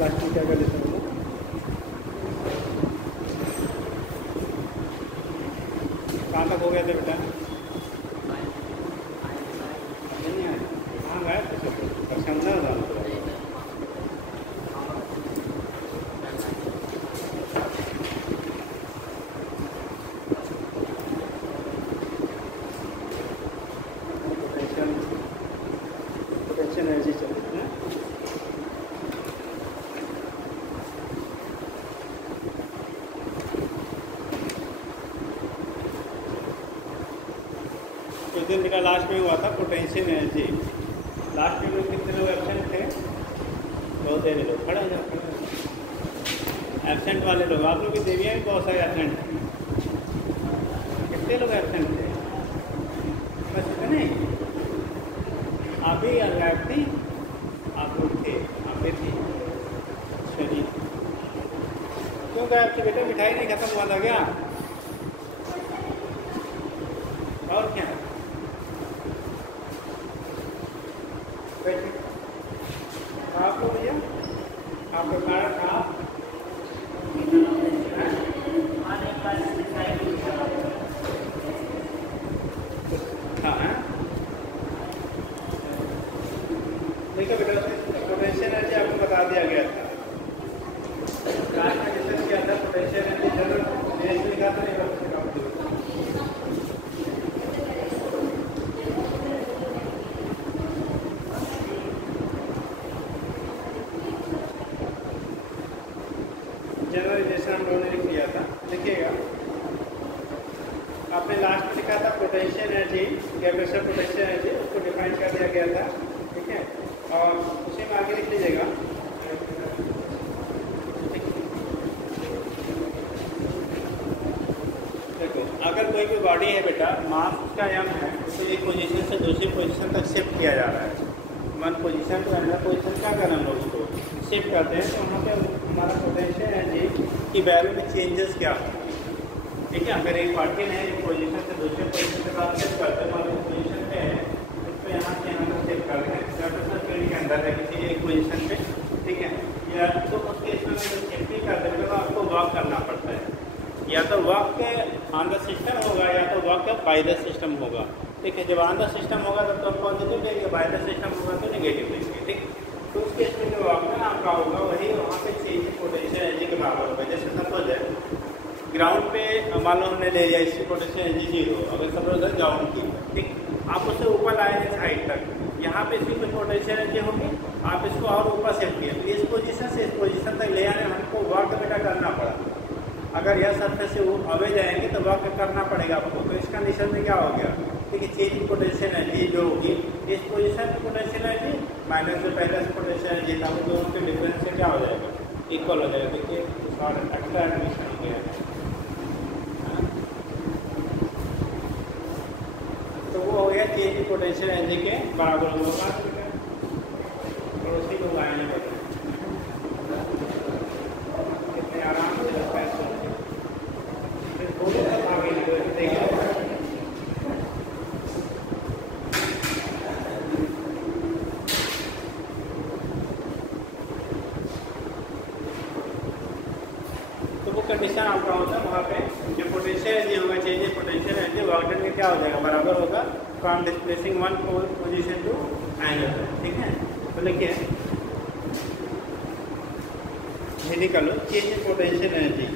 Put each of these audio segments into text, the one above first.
Last में क्या कर लेता हूँ, कहाँ तक हो गया था बेटा? नहीं आया, कहाँ गया तो अच्छा अंदर था। पोटेंशियल एनर्जी चल रही है। उस दिन का लास्ट में हुआ था पोटेंशियल एनर्जी। लास्ट में कितने लोग एब्सेंट थे? बहुत सारे लोग। खड़ा जा, एब्सेंट वाले लोग आप लोग की देवियाँ भी बहुत सारे एब्सेंट थे। कितने लोग एब्सेंट थे? बस इतने। आप भी गायब थी, आप लोग थे, आप भी थी। चलिए, क्यों गायब थी बेटा? मिठाई नहीं खत्म हुआ था क्या? और क्या? आप लोग भैया, आपका कारण था देखो बेटा, पोटेंशियल एनर्जी आपको बता दिया गया था। क्लास में डिस्कस किया था पोटेंशियल एनर्जी जनरल लिखा था, नहीं जनरलाइजेशन हम लोगों ने लिख लिया था। लिखिएगा, आपने लास्ट में लिखा था पोटेंशियल एनर्जी या प्रेशर पोटेंशियल एनर्जी, उसको डिफाइन कर दिया गया था। ठीक है, और उसी में आगे लिख लीजिएगा। देखो, अगर कोई भी बॉडी है बेटा, मास का m है, तो एक पोजीशन से दूसरी पोजीशन तक शिफ्ट किया जा रहा है। One position to another position क्या करना हम लोग उसको शिफ्ट करते हैं, तो वहाँ पे हमारा पोटेंशियल एनर्जी की वैल्यू में चेंजेस क्या होगा। ठीक है, अगर एक पार्टिकल है एक पोजीशन से दूसरे पोजीशन तक आप शिफ्ट करते हैं, मतलब पोजीशन पे है उसको यहाँ से यहाँ तक शिफ्ट करते हैं, ग्रेविटेशनल फील्ड के अंदर है किसी एक पोजीशन पे। ठीक है, या तो उसके इसमें शिफ्टिंग करते हैं तो आपको वर्क करना पड़ता है, या तो वर्क ऑन द सिस्टम होगा या तो वर्क बाय द सिस्टम होगा। ठीक है, जब ऑन द सिस्टम होगा तब तो पॉजिटिव देंगे, बाय द सिस्टम होगा तो नेगेटिव देंगे। ठीक, तो उस केस में जो वर्क आपका होगा वही वहाँ पे चेंज पोटेंशियल एनर्जी के बराबर होगा। जैसे सपोज है ग्राउंड पे मान लो हमने ले लिया इसकी पोटेंशियल एनर्जी 0, अगर सपोज है ग्राउंड की। ठीक, आप उससे ऊपर लाए इस हाइट तक, यहाँ पे इसकी कुछ पोटेंशियल एनर्जी होगी, आप इसको और ऊपर शिफ्ट किए, इस पोजीशन से इस पोजीशन तक ले आने हमको वर्क बेटा करना पड़ा। अगर यह सरफेस से वो अवे जाएंगे तो वर्क करना पड़ेगा आपको। तो इस कंडीशन में क्या हो गया? ठीक है, चेंज इन पोटेंशियल एनर्जी जो होगी इस पोजीशन की पोटेंशियल एनर्जी माइनस जो पहले से पोटेंशियल एनर्जी था वो दोनों के डिफरेंस से क्या हो जाएगा? इक्वल हो जाएगा। देखिए एक्स्ट्रा एडमिशन हो गया, तो वो हो गया चेंज इन पोटेंशियल एनर्जी के बराबर होगा। और उसी को लाने पड़ेगा कितने आराम से पैसे आगे देखिए। कंडीशन आपका होता है वहाँ पे जो पोटेंशियल एनर्जी होगा चाहिए, पोटेंशियल एनर्जी वर्क डन में क्या हो जाएगा? बराबर होगा from displacing one position to another. ठीक है, तो लिखिए हिंदी कर लो, change in potential energy,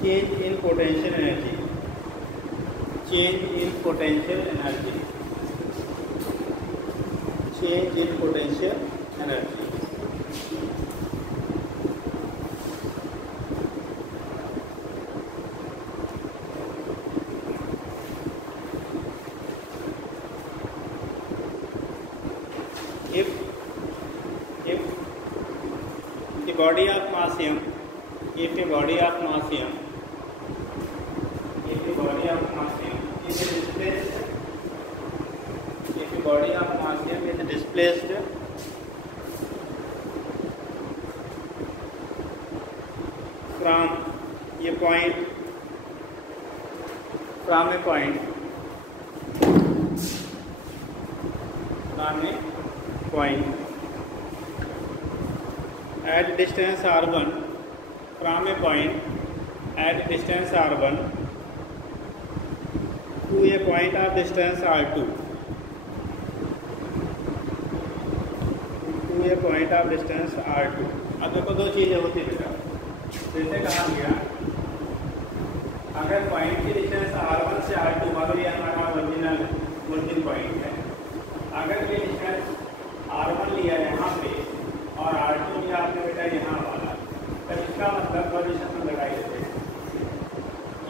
change in potential energy, change in potential energy, change in potential energy. If the body of mass m, if a body of mass m, if a body of mass m is displaced, if a body of mass m is displaced from a point, from a point, from a point at distance r1 from a point at distance r1 to a point of distance r2 to a point of distance r2। अब देखो दो चीज़ें होती है बेटा, जैसे कहा गया अगर पॉइंट की डिस्टेंस r1 से r2 मान लो ये हमारा ओरिजिन पॉइंट है, अगर ये डिस्टेंस r1 लिया यहाँ पे और r2 लिया आपने बेटा यहाँ वाला, तब इसका मतलब पोजीशन में लगाई देते हैं।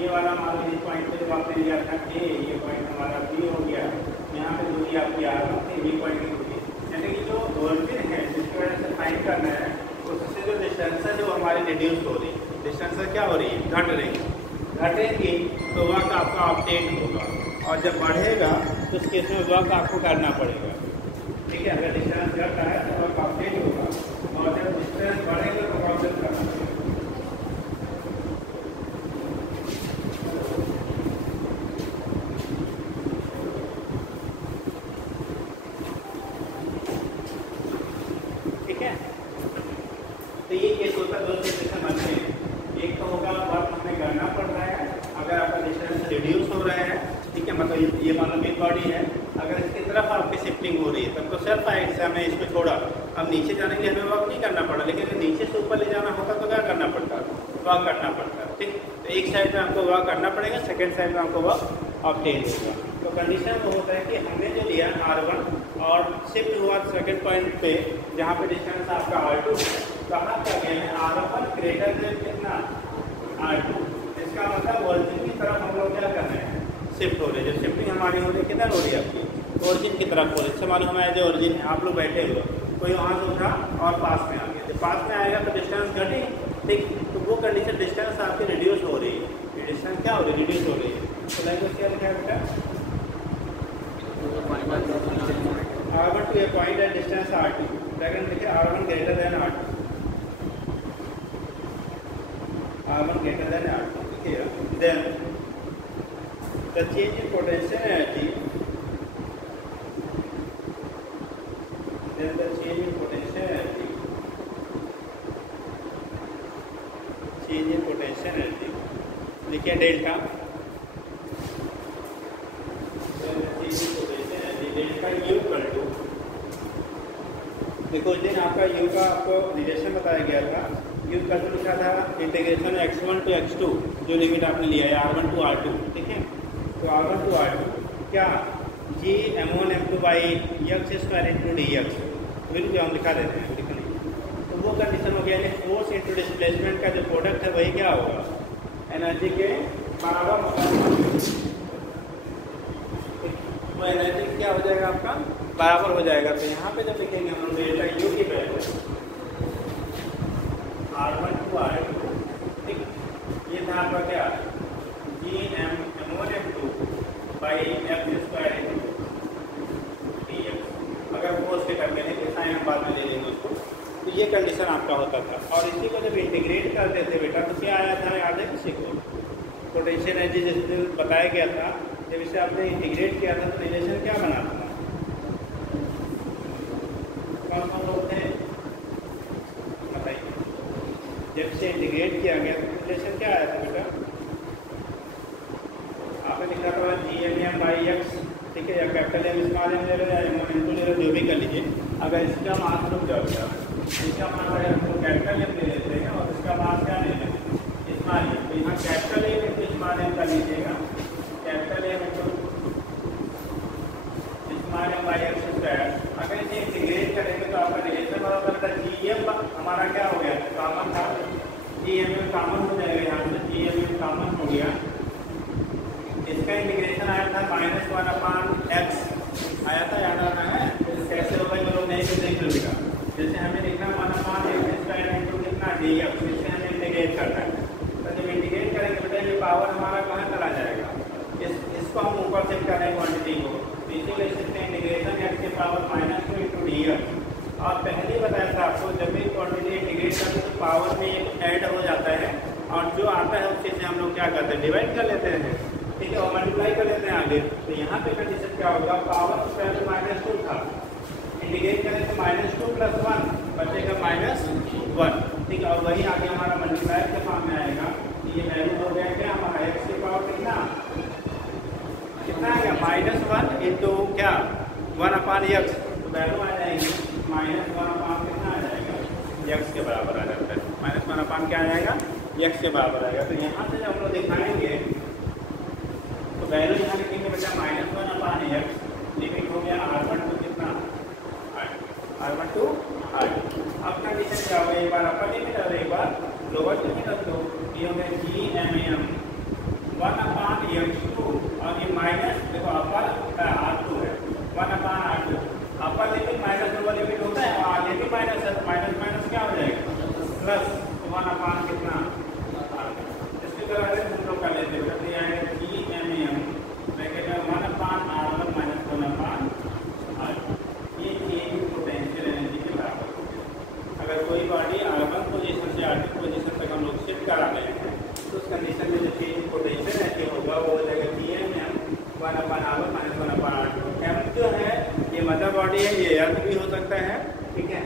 ये वाला मान लो इस पॉइंट पे जब आपने लिया था A, ये पॉइंट हमारा B हो गया, यहाँ पे दूरी आपकी r1 थी, ये पॉइंट की दूरी, यानी कि जो ओरिजिन है जिसकी वजह से फाइंड करना है उससे जो डिस्टेंस है जो हमारी रिड्यूस हो रही है, डिस्टेंस क्या हो रही है, घट रही है, घटेगी तो वर्क आपका ऑब्टेन होगा, और जब बढ़ेगा तो उस केस में वर्क आपको करना पड़ेगा। ठीक है, अगर डिस्टेंस घट रहा है तो वर्क ऑब्टेन होगा, और जब डिस्टेंस बढ़ेगा तो प्रोसेस करना पड़ेगा। ठीक है, तो ये केस होता है, दो सिचुएशन बनते हैं। एक तो होगा वर्क हमें करना पड़ रहा है अगर आपका डिस्टेंस रिड्यूस हो रहा है। ठीक है, मतलब ये मान लो मेन बॉडी है, अगर इसकी तरफ आपकी शिफ्टिंग हो रही है तब तो सेल्फ आइड से हमने इसको छोड़ा, अब नीचे जाने के लिए हमें वर्क नहीं करना पड़ा, लेकिन अगर नीचे से ऊपर ले जाना होता तो क्या करना पड़ता, वर्क करना पड़ता। ठीक, तो एक साइड में आपको वर्क करना पड़ेगा, सेकेंड साइड में आपको वर्क ऑब्टेन होगा। तो कंडीशन वो होता है कि हमने जो लिया r1 और शिफ्ट हुआ सेकेंड पॉइंट पे जहाँ पे डिस्टेंस आपका r2 है, कहाँ क्या गया है r1 ग्रेटर देन कितना r2। इसका मतलब ओरिजिन की तरफ हम लोग क्या कर रहे हैं, शिफ्ट हो रहे हैं। जो शिफ्टिंग हमारी हो रही है किधर हो रही है आपकी, ओरिजिन की तरफ हो रही है। इससे मालूम हमारा जो ओरिजिन है, आप लोग बैठे हुए कोई वहाँ से उठा और पास में आ गया, जब पास में आएगा तो डिस्टेंस घटी। ठीक, तो वो कंडीशन डिस्टेंस आपकी रिड्यूस हो रही है, डिस्टेंस क्या हो रही है, रिड्यूस हो रही है। तो लैंग्वेज क्या लिखा है बेटा, r1 to a point at distance r2, second लिखे r1 greater than r2, r1 greater than r2। ठीक है, then the change in potential energy, then the change in potential energy, change in potential energy लिखिए delta, delta U equal to, देखो उस दिन आपका you का आपको रिलेशन बताया गया था, यू इक्वल टू लिखा था इंटीग्रेशन x1 to x2, जो लिमिट आपने लिया है r1 to r2। ठीक है, तो r1 to r2 क्या g m1 m2 by x square into D x, बिल्कुल हम लिखा देते हैं, लिखा नहीं। तो वो कंडीशन हो गया, फोर्स इंटू डिस्प्लेसमेंट का जो प्रोडक्ट है वही क्या होगा, एनर्जी के बराबर होगा। वो एनर्जी क्या हो जाएगा आपका, बराबर हो जाएगा। तो यहाँ पे जब लिखेंगे हम लोग डेल्टा यू की वैल्यू r1 to r2, ठीक, ये था आपका क्या g m1 m2 by x square into dx। अगर फोर्स के टर्म में नहीं तो साइन हम बाद में ले लेंगे उसको। तो ये कंडीशन आपका होता था, और इसी को जब इंटीग्रेट करते थे बेटा तो क्या आया था, याद है किसी को, पोटेंशियल एनर्जी जिस दिन बताया गया था, जब इसे आपने इंटीग्रेट किया था तो रिलेशन क्या बना था, कौन कौन लोग थे बताइए। जब से इंटीग्रेट किया गया तो रिलेशन क्या आया था बेटा, आपने लिखा था GM बाई एक्स। ठीक है, या कैपिटल एम स्मॉल एम ले लो या m1 m2 ले लो, जो भी कर लीजिए। अगर इसका मास रुक जाओ बेटा, इसका मास अगर हम कैपिटल एम ले लेते हैं और इसका मास क्या ले लेते हैं स्मॉल एम, तो यहाँ capital M into small M का लीजिएगा, capital M into small M by X square. अगर इसे इंटीग्रेट करेंगे तो आपका रिलेशन बराबर था GM हमारा क्या हो गया, कॉमन था, GM में कॉमन हो जाएगा, यहाँ से GM में कॉमन हो गया। इसका इंटीग्रेशन आया था -1/x आया था, याद आ रहा है। कैसे होगा जो लोग नहीं तो देख लीजिएगा, जैसे हमें लिखना 1/x स्क्वायर इंटू कितना dx, इससे हमें इंटीग्रेट करना है। तो जब इंटीग्रेट करेंगे बेटा ये पावर हमारा कहाँ चला जाएगा, इसको हम ऊपर शिफ्ट कर रहे हैं क्वान्टिटी को, तो इसीलिए इससे इंटीग्रेशन x की पावर -2 इंटू dx। और पहले ही बताया था आपको, जब भी क्वान्टिटी इंटीग्रेट करते हैं तो पावर में ऐड हो जाता है, और जो आता है उस चीज़ से हम लोग क्या करते हैं, डिवाइड कर लेते हैं। ठीक है, और मल्टीप्लाई कर लेते हैं आगे। तो यहाँ पे कंडीशन क्या होगा, पावर पहले -2 था, इंटीग्रेट करें तो -2 + 1 बचेगा -1, ठीक है। और वही आगे हमारा मल्टीप्लायर के फॉर्म में आएगा। ये वैल्यू हो गया क्या हमारा x की पावर कितना आएगा -1 इंटू क्या 1/x, तो वैल्यू आ जाएगी -1/, कितना आ जाएगा x के बराबर आ जाता है। -1/, क्या आ जाएगा x के बराबर आएगा। तो यहाँ से जब हम लोग दिखाएंगे तो वैल्यू यहाँ लिखेंगे बेटा -1/x, लिमिट हो गया r1 टू कितना r1 टू r। अब कंडीशन क्या होगा, एक बार अपर लिमिट और एक बार लोअर लिमिट रख दो। ये हो गया GMM 1/x2 और ये माइनस देखो अपर r2 है 1/r2। Upper limit minus lower limit होता है और आगे भी माइनस है, तो माइनस माइनस क्या हो जाएगा प्लस 1/, कितना r। इसकी तरह से हम लोग कर लेते हैं। तो ये आएगा GMM 1/r1 माइनस 1/r। ये चेंज पोटेंशियल एनर्जी के बराबर हो गया। अगर कोई बॉडी r1 पोजीशन से r2 पोजीशन तक हम लोग शिफ्ट करा रहे हैं तो उस कंडीशन में जो चेंज पोटेंशियल एनर्जी होगा वो हो जाएगा GMM 1/r1 minus 1/r2। m जो है ये मदर बॉडी है, ये अर्थ भी हो सकता है, ठीक है।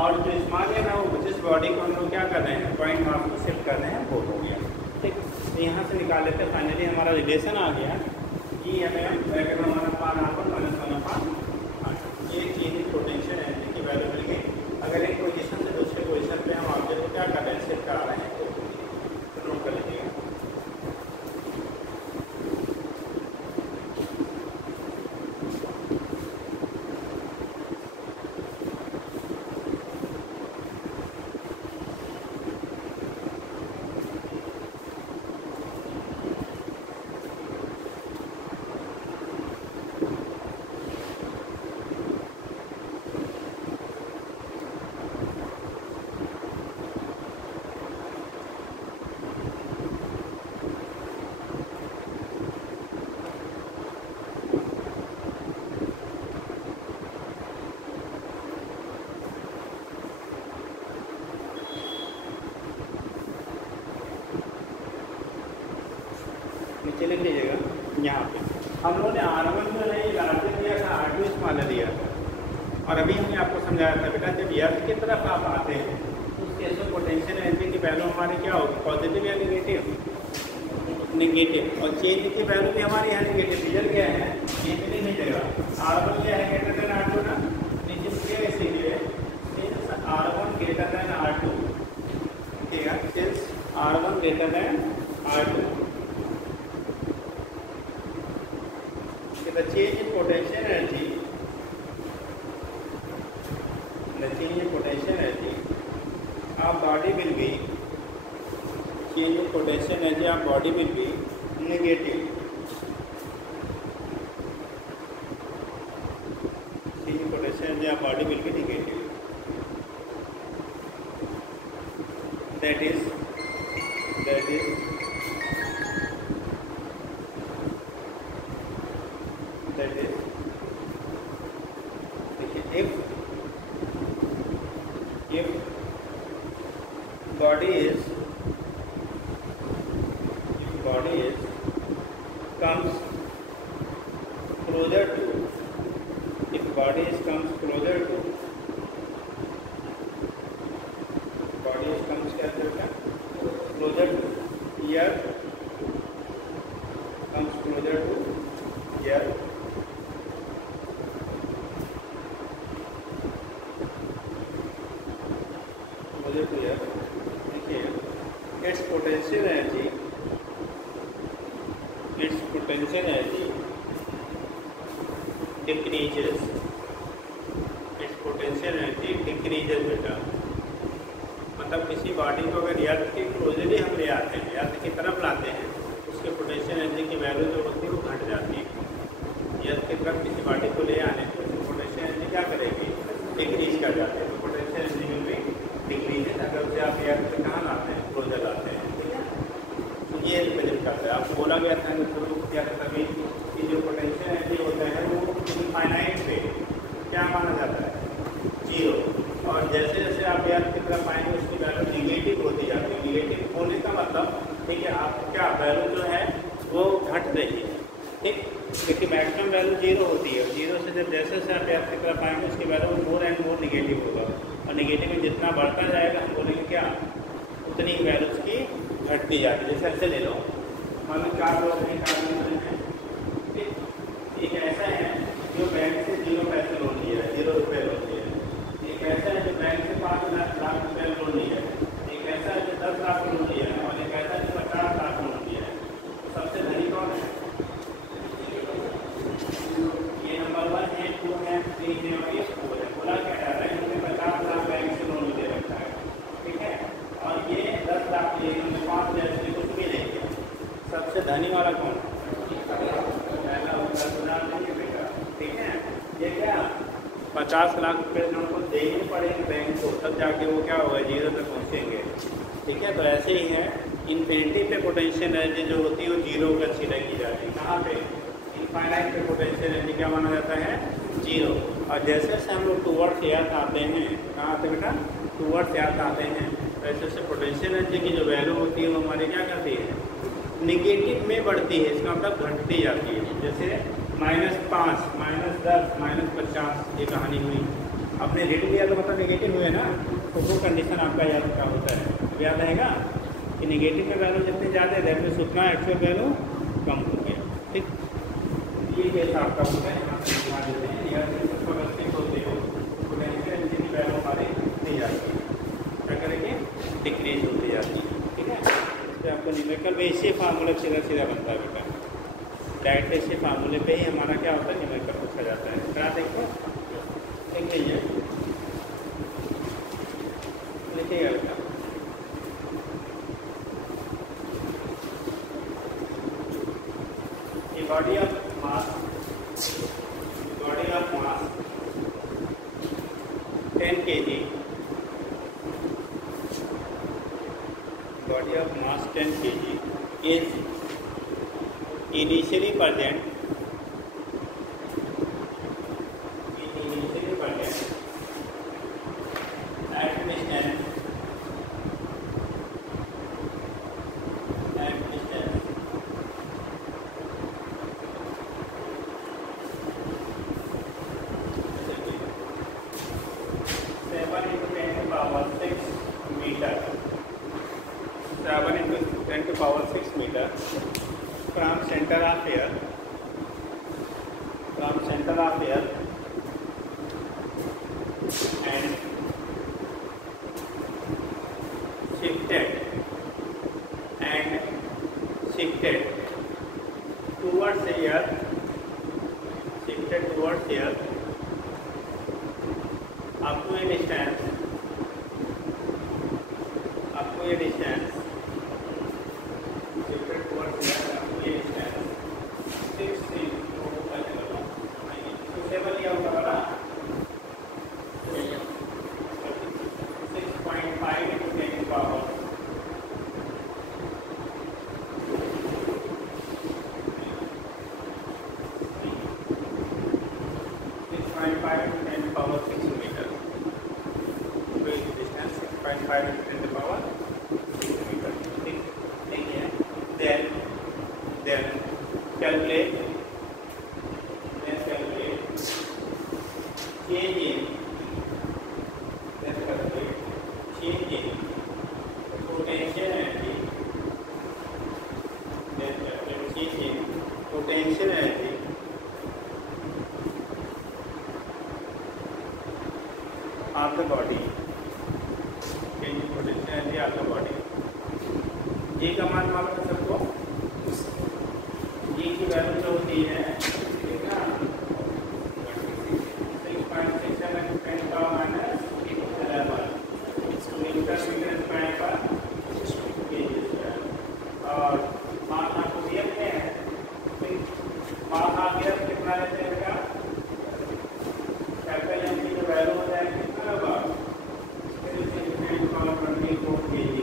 और जो स्मॉल है ना वो जिस बॉडी को हम लोग क्या कर रहे हैं पॉइंट मार्क को शिफ्ट कर रहे हैं वो हो गया, ठीक। तो यहाँ से निकाल लेते हैं। फाइनली हमारा रिलेशन आ गया GMM 1/r1 माइनस 1/r। ये चेंज पोटेंशियल एनर्जी की वैल्यू मिल गई। अगर एक पोजीशन से दूसरे पोजीशन पे हम ऑब्जेक्ट को क्या कर रहे हैं शिफ्ट करा रहे हैं तो नोट कर लीजिएगा। नीचे लिख लीजिएगा। यहाँ पे हम लोगों ने r1 जो है ये लार्जर दिया था, r2 स्मॉलर दिया था। और अभी हमने आपको समझाया था बेटा जब अर्थ की तरफ आप आते हैं तो उस केस में पोटेंशियल एनर्जी की वैल्यू हमारी क्या होगी, पॉजिटिव या नेगेटिव, नेगेटिव। और चेंज की वैल्यू भी हमारे यहाँ नेगेटिव रिजल्ट क्या है ये भी नहीं मिलेगा। r1 क्या है ग्रेटर देन r2 ना, नीचे क्या इसीलिए r1 ग्रेटर देन r2, ठीक है। Since r1 greater than r2 the change in potential energy, the change in potential energy of body will be, change in potential energy of body will be negative, change in potential energy of body will be negative, that is if body is comes closer to, if body is comes closer to, body is comes closer to here, comes closer to here, its potential energy decreases, its potential energy decreases बेटा। मतलब किसी body को अगर अर्थ के closely हम ले आते हैं, अर्थ की तरफ लाते हैं, उसके पोटेंशियल एनर्जी की वैल्यू जो होती है वो घट जाती है। अर्थ की तरफ किसी बॉडी को ले आने तो उसकी पोटेंशियल एनर्जी क्या करेगी डिक्रीज कर जाती है। तो पोटेंशियल एनर्जी में भी डिक्रीज है अगर उसे आप अर्थ पे कहाँ लाते हैं क्लोजर लाते हैं, ठीक है। तो ये रिप्रेजेंट करता है। आपको बोला गया था शुरू किया था तभी कि जो पोटेंशियल एनर्जी होता है वो इनफाइनाइट पे क्या माना जाता है 0, और जैसे जैसे आप अर्थ की तरफ आएंगे उसकी वैल्यू निगेटिव होती जाती है। निगेटिव होने का मतलब ठीक है आप क्या वैल्यू जो है वो घट रही है, ठीक। क्योंकि मैक्सिमम वैल्यू 0 होती है, 0 से जब जैसे जैसे आप अर्थ की तरफ आएंगे उसकी value more and more negative होगा। और और नेगेटिव में जितना बढ़ता जाएगा हम बोलेंगे क्या, उतनी वैल्यू उसकी घटती जाती है। जैसे ऐसे ले लो, मान लो 4 लोग हैं, 4 लोग हैं, एक ऐसा है जो बैंक से 0 पैसे लोन लिया है, 0 रुपये लोन लिया है। एक ऐसा है जो बैंक से 5 लाख रुपये लोन लिया है। एक ऐसा है जो 10 लाख लोन लिया है, और एक ऐसा है जो 50 लाख लोन लिया है। तो सबसे धनी कौन है? ये नंबर 1 है, 2 है, 3 है और ये 4 है। बोला क्या जा रहा है, इन्होंने 50 लाख बैंक से लोन ले रखा है, ठीक है, और ये 10 लाख लिए, इन्होंने 5 लाख से कुछ भी नहीं किया। सबसे धनी वाला कौन है? पहला 10,000 नहीं है बेटा, ठीक है। ये क्या 50 लाख रुपये उनको देने पड़ेंगे बैंक को, तब जाके वो क्या होगा, 0 पे पहुँचेंगे, ठीक है। तो ऐसे ही है, इन्फिनिटी पे पोटेंशियल एनर्जी जो होती है वो 0 पर छिड़की जाती है। कहाँ पे? इनफाइनाइट पे पोटेंशियल एनर्जी क्या माना जाता है? 0। और जैसे जैसे हम लोग टूवर्ड्स अर्थ आते हैं, कहाँ आते हैं बेटा? टूवर्ड्स अर्थ आते हैं, वैसे वैसे पोटेंशियल एनर्जी की जो वैल्यू होती है वो हमारी क्या करती है, निगेटिव में बढ़ती है। इसका मतलब घटती जाती है। जैसे -5, -10, -50 ये कहानी हुई। आपने रीड किया तो मतलब निगेटिव हुए ना, तो वो कंडीशन आपका याद क्या होता है, याद रहेगा कि निगेटिव में वैल्यू जितनी ज़्यादा है फिर उतना एक्चुअल वैल्यू कम हो गया, ठीक। ये केस आपका होता है, यहाँ पे दिखा देते हैं। या व्यवस्थित होते हो पोटेंशियल एनर्जी की वैल्यू हमारी नहीं जाती है, क्या करेंगे, डिक्रीज होती जाती है, ठीक है। तो आपको न्यूमेरिकल में इसी फार्मूला सीधा सीधा बनता है बेटा, डायरेक्ट इसी फार्मूले पे ही हमारा क्या होता है, न्यूमेरिकल पूछा जाता है। क्या देखो लिख लीजिए, लिखिएगा बेटा। ये body of mass 10 kg, body of mass 10 kg is initially present at distance 7 into 10 to power 6 meter, 7 into 10 to power 6 meter from center of earth, and shifted towards the earth, up to a distance, shifted towards the earth up to a distance 6.5 into 10 to power 6.5 into 10 to power 6 meter. So its distance 6.5 into 10 to power 6 meter. ठीक है। Then calculate change in potential energy. Potential energy of the body, change in potential energy of the body. G का मान मालूम है सबको? G की value जो होती है, ठीक है, 6.67 10 power minus 11 मीटर स्क्वायर पर kg स्क्वायर। और मास आपको दिया है, मास आप दिया कितना लेते हैं बेटा? कैपिटल एम की जो वैल्यू हो जाएगी कितना होगा? 10 kg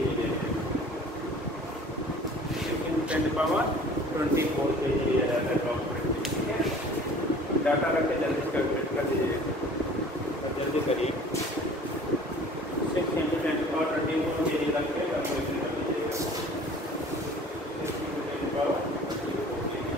लेते हैं, 10 power 24 kg लिया जाता है अप्रॉक्सीमेटली, ठीक है। डाटा रख के जल्दी कैलकुलेट कर दीजिए, जल्दी करिए। 6 into 10 power 24 kg रख के कैलकुलेशन कर लीजिएगा। 6 into 10 power 24 kg।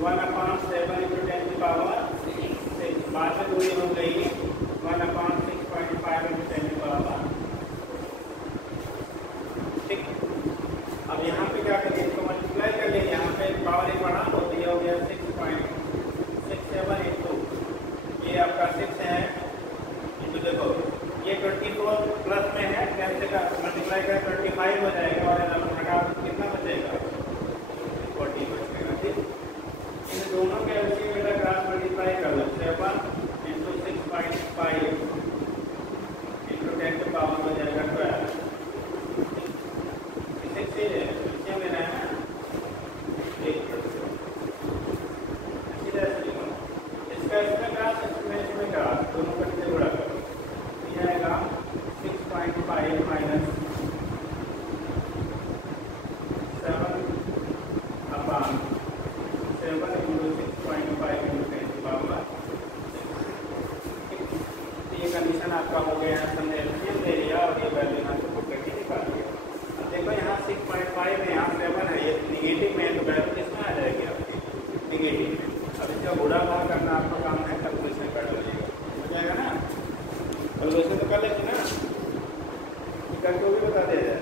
1/7 into 10 की पावर 6 बाद में दूरी हो गई 1/6.5 into 10 की पावर 6। अब यहाँ पे क्या करिए, इसको मल्टीप्लाई कर लेंगे, यहाँ पे पावर एक बढ़ा तो ये हो गया 6.67 इंटू ये आपका 6 है इंटू देखो ये 24 प्लस में है 10 से का मल्टीप्लाई कर 25 हो जाएगा और घटा कितना बचेगा 40 बचेगा। ठीक, इन दोनों के एलसीएम बेटा क्रॉस मल्टीप्लाई कर लो 7 इंटू 6.5 इंटू 10 की पावर हो जाएगा 12। इसे नीचे में रहना इसका इसमें क्रॉस इसमें क्रॉस दोनों का से गुणा करो ये आएगा 6.5 माइनस 7/7 इंटू 6.5 इंटू 10 की पावर। ये कंडीशन आपका हो गया है, हमने एलसीएम ले लिया और ये वैल्यू यहाँ से पुट करके निकाल दिया। अब देखो यहाँ 6.5 है, यहाँ 7 है, ये निगेटिव में है तो वैल्यू किसमें आ जाएगी आपकी निगेटिव में। अब इसका बुरा भाग करना आपका काम है, कैलकुलेशन कर लीजिएगा हो जाएगा ना। कैलकुलेशन तो कर लेंगे ना, करके वो भी बता दिया जाए।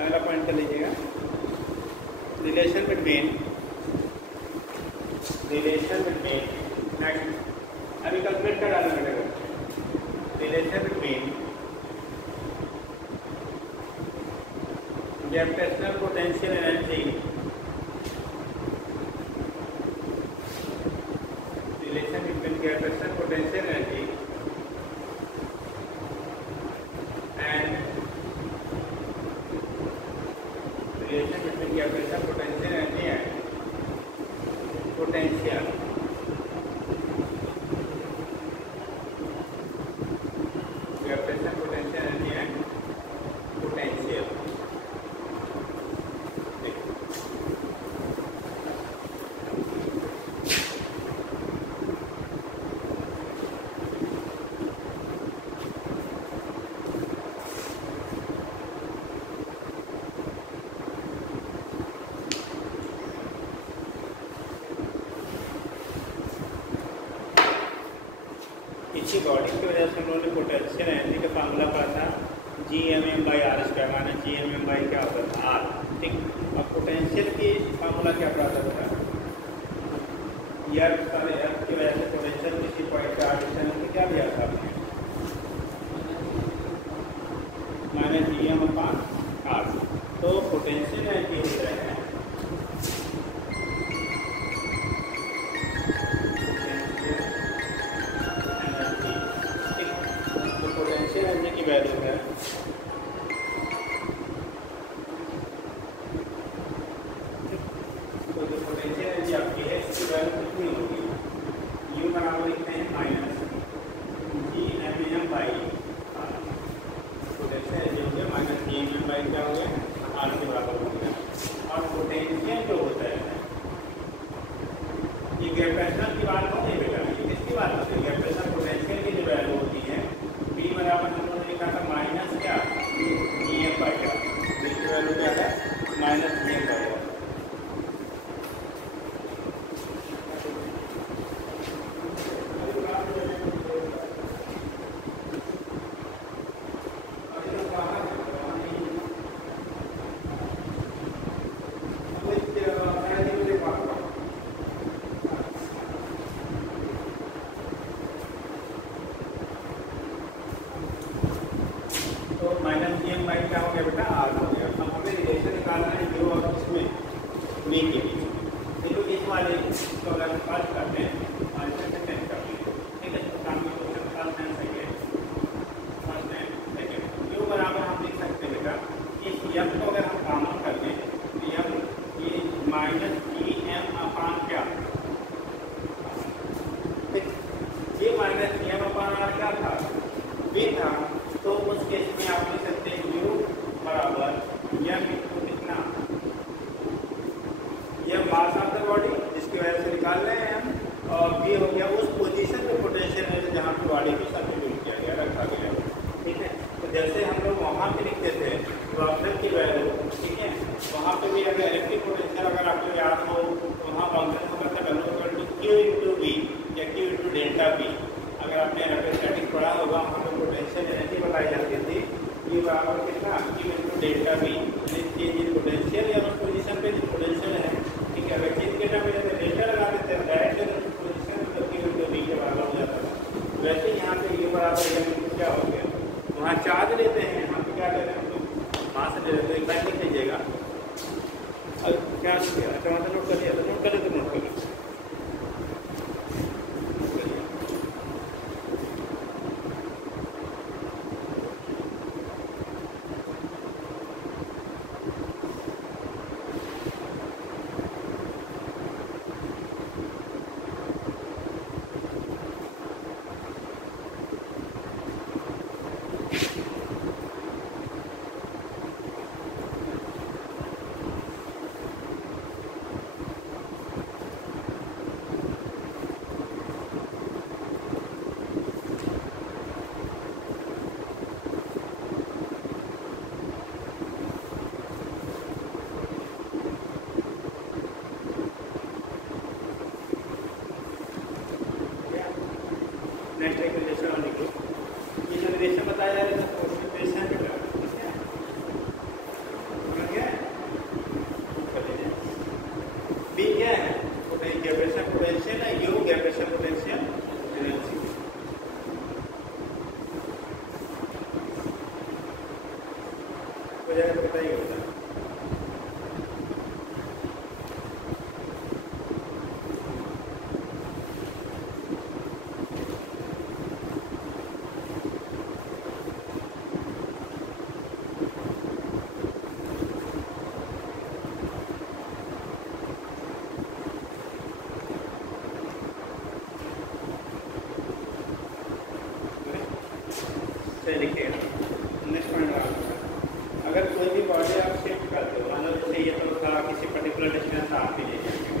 अगला पॉइंट कर लीजिएगा, रिलेशन बिटवीन नेक्स्ट अभी कैलकुलेट कर डालना पड़ेगा। Relation between gravitational potential energy and relation between gravitational potential energy and potential gravitational potential energy and potential। इसी बॉडी की वजह से हम लोगों ने पोटेंशियल एनर्जी का फार्मूला पढ़ा था Gmm/r² माना Gmm क्या होता था r। ठीक, अब पोटेंशियल की फार्मूला क्या पढ़ा था यार, सारे एफ की वजह से पोटेंशियल किसी पॉइंट का डिस्टेंस में क्या दिया था आपने -Gm/r। तो पोटेंशियल एनर्जी हो जाएगा एनर्जी की वैल्यू है तो जो पोटेंशियल एनर्जी आपकी है इसकी वैल्यू कितनी होगी, U बराबर लिखते हैं -Gmm/r। पोटेंशियल एनर्जी हो गया -Gmm/ क्या हो गया r के बराबर हो गया। और पोटेंशियल जो होता है ये ग्रेविटेशनल की बात हो नहीं बेटा, ये किसकी बात होती है, ग्रेविटेशनल पोटेंशियल की जो वैल्यू होती है B बराबर हम लोगों ने लिखा था माइनस क्या Gm/r। इसकी वैल्यू क्या है -Gm/r। तो -Gm/ क्या हो गया बेटा r हो गया। अब हमें रिलेशन निकालना है u और इसमें v के बीच में। तो इस वाले इसको अगर पास करते हैं और इसे सेकंड कर लें, ठीक है, तो काम में question first and second u बराबर हम लिख सकते हैं बेटा इस m को अगर हम कॉमन कर लें तो m ये -Gm/r क्या, ये -Gm/r क्या था v था, तो उस केस इसमें आप लिख सकते हैं u बराबर m इंटू कितना, यह मास ऑफ द बॉडी जिसकी वजह से निकाल रहे हैं हम, और b हो गया उस पोजीशन पे पोटेंशियल है जहाँ पे बॉडी को सब्स्टिट्यूट किया गया, रखा गया। ठीक है, तो जैसे हम लोग वहाँ पे लिखते थे वाल्व की वैल्यू, ठीक है, वहाँ पे भी अगर इलेक्ट्रिक पोटेंशियल अगर आपको याद हो तो वहाँ फंक्शन होता था W Q इंटू V या Q इंटू डेल्टा V। अगर आपने इलेक्ट्रोस्टैटिक पढ़ा होगा वहाँ पे पोटेंशियल एनर्जी बताई जाती थी, ये बराबर कितना Q into delta V, change in potential या उस पोजीशन पे जो पोटेंशियल है। ठीक है, अगर चेंज के टाइम में डेल्टा लगा देते हैं डायरेक्ट पोजीशन तो Q इंटू V के बराबर हो जाता था। वैसे यहाँ पे ये बराबर क्या हो गया, वहाँ चार्ज लेते हैं, यहाँ पे क्या लेते हैं वहाँ से ले लेते हैं, एक बार लिख लीजिएगा। अब क्या किया, अच्छा वहाँ से नोट कर लिया तो नोट कर लेते, नोट कर लेते। नेक्स्ट एक रिलेशन और लिखो, ये जो रिलेशन बताया जा रहा है रिलेशन क्या है, बी क्या है, गैप्रेशन पोटेंशियल है, यू गैप्रेशन पोटेंशियल एनर्जी। हो जाएगा तो बताइए होता है। लिखिएगा नेक्स्ट पॉइंट अगर कोई भी बॉडी आप शिफ्ट करते हो, मतलब जैसे ये तो था किसी पर्टिकुलर डिस्टेंस आप भी ले जाएंगे,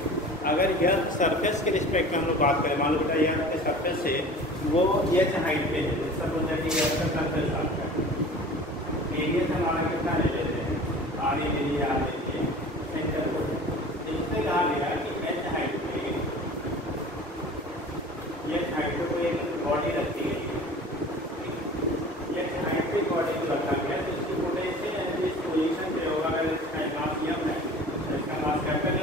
अगर यह सरफेस के रिस्पेक्ट में हम लोग बात करें, मान लो बेटा यह सरफेस से वो एच हाइट पे है, सब हो जाए कि यह सरफेस आपका एरिया से हमारा कितना ले लेते हैं, आर ए ले लिया, आर ले सेंटर को इससे कहा गया कि एच हाइट पे एच हाइट पे कोई एक बॉडी रखती है, बॉडी को रखा गया तो इसकी पोटेंशियल एनर्जी इस पोजीशन पे होगा। अगर इसका मास m है तो इसका मास कैपिटल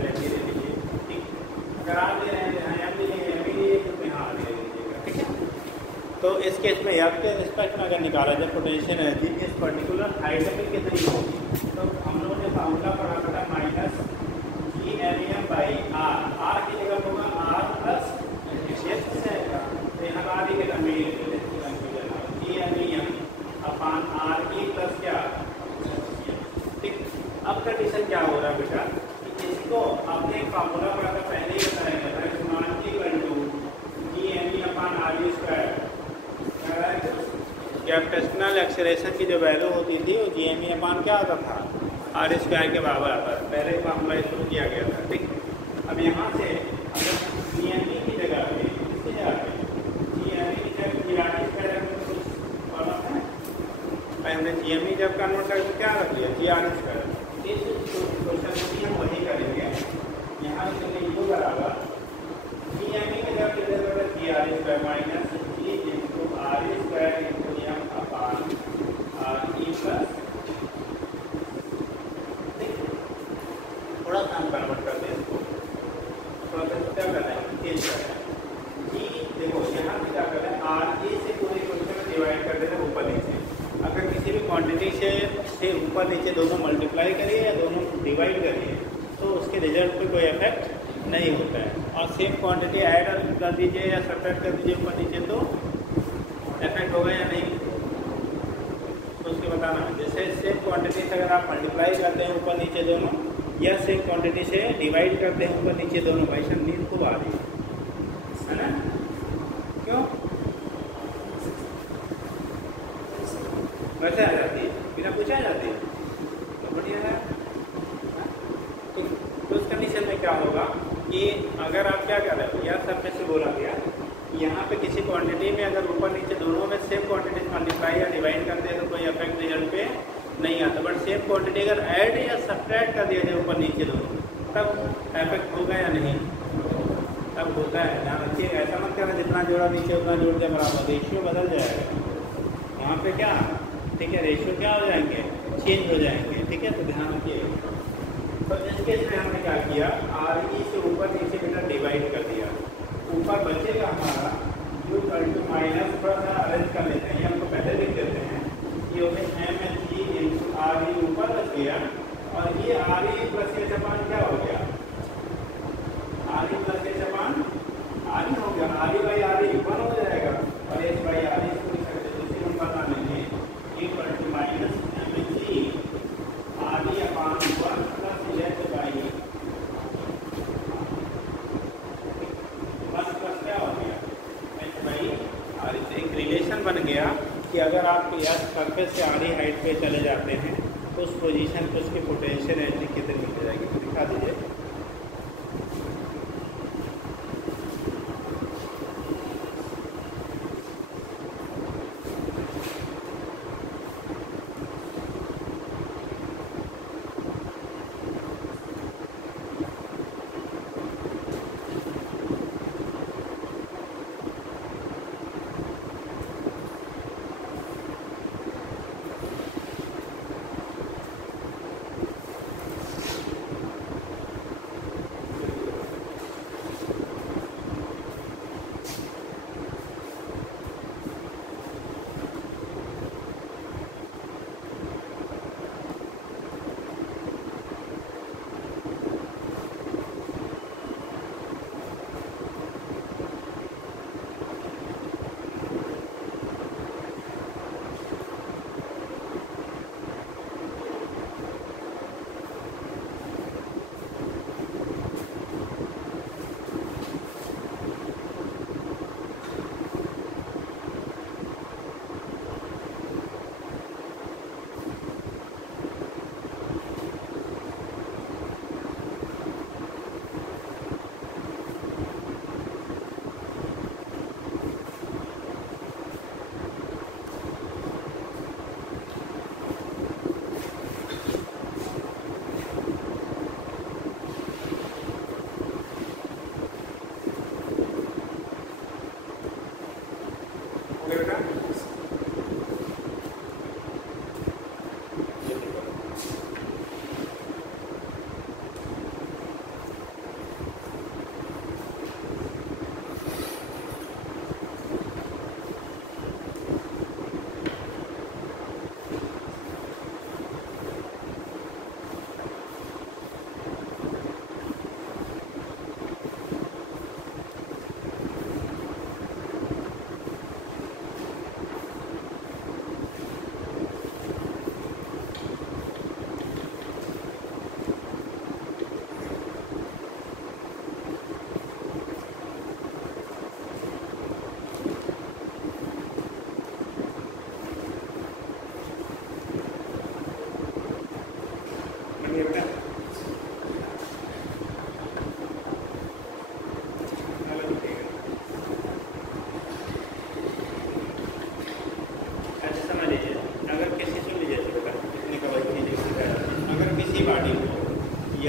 एनर्जी दे दीजिए। ठीक, अगर आप दे रहे हैं m दीजिए, m ही दीजिए तो यहाँ दे दीजिएगा। ठीक है, तो इस केस में f के रिस्पेक्ट में अगर निकाला जाए पोटेंशियल एनर्जी इस पर्टिकुलर हाइट पे कितनी होगी, तो हम लोगों ने फार्मूला पढ़ा था माइनस G_m/r, r की जगह होगा r प्लस s से तो यहाँ आ रही है मेरी G_m upon R E plus क्या। ठीक, अब कंडीशन क्या हो रहा है बेटा कि इसको आपने एक फार्मूला पढ़ा था पहले ही बताया गया था, समान G_m upon R E square. Gravitational acceleration की जो वैल्यू होती थी वो G_m अपान क्या आता था, आर स्क्वायर के बराबर आता था, पहले फार्मूला शुरू किया गया था। ठीक, अब यहाँ से G_m की जगह पे इसकी जगह पे G_m की जगह G_r स्क्वायर हमने G_m जब कन्वर्ट करें तो क्या रख लिया G_r स्क्वायर। इस क्वेश्चन हम वही करेंगे, यहाँ से u बराबर G_m की जगह G_r square minus G into r square into m अपान r ई प्लस। थोड़ा सा हम कन्वर्ट करते हैं इसको, थोड़ा सा क्या करना है चेंज करना है। G देखो यहाँ से क्या कर रहे हैं, r e से पूरे क्वेश्चन में डिवाइड कर देते हैं ऊपर नीचे। अगर किसी भी क्वांटिटी से ऊपर नीचे दोनों मल्टीप्लाई करिए या दोनों डिवाइड करिए तो उसके रिजल्ट पे कोई इफेक्ट नहीं होता है, और सेम क्वांटिटी ऐड कर दीजिए या सब्ट्रैक्ट कर दीजिए ऊपर नीचे तो इफेक्ट होगा या नहीं, तो उसके बताना है। जैसे सेम क्वांटिटी से अगर आप मल्टीप्लाई करते हैं ऊपर नीचे दोनों, या सेम क्वांटिटी से डिवाइड करते हैं ऊपर नीचे दोनों, भाई नींद खूब आ रही है ना, क्यों वैसे आ जाती है, बिना पूछे आ जाती है, तो बढ़िया है। ठीक, तो उस कंडीशन में क्या होगा कि अगर आप क्या कर रहे हो, या सब में से बोला गया यहाँ पे किसी क्वांटिटी में अगर ऊपर नीचे दोनों में सेम क्वांटिटी मल्टीप्लाई या डिवाइड करते हैं तो कोई इफेक्ट रिजल्ट पे नहीं आता, बट सेम क्वांटिटी अगर ऐड या सब्ट्रैक्ट कर दिया जाए ऊपर नीचे दोनों, तब इफेक्ट होगा या नहीं, तब होता है। ध्यान रखिए, ऐसा मत करना जितना जोड़ा नीचे उतना जोड़ के बराबर, रेशियो बदल जाएगा वहाँ पे क्या, ठीक है, रेशियो क्या हो जाएंगे, चेंज हो जाएंगे, ठीक है, तो ध्यान रखिए। तो इस केस में हमने क्या किया, RE से ऊपर नीचे बेटा डिवाइड कर दिया, ऊपर बचेगा हमारा जो माइनस, थोड़ा सा अरेंज कर लेते हैं, ये हमको पहले लिख देते हैं, ये हो गया MHE इंटू RE ऊपर बच गया, और ये RE प्लस के जबान क्या हो गया, RE प्लस के जबान RE हो गया, RE बाई RE 1 हो जाएगा, और S बाई RE इसको लिख सकते हैं, जिसे हम बता देंगे equal to minus MHE RE upon 1 plus H by 1 plus क्या हो गया H बाई RE। से एक रिलेशन बन गया कि अगर आप या सरफेस से RE हाइट पे चले जाते हैं तो उस पोजीशन पे उसकी पोटेंशियल एनर्जी कितनी मिल जाएगी, तो दिखा दीजिए।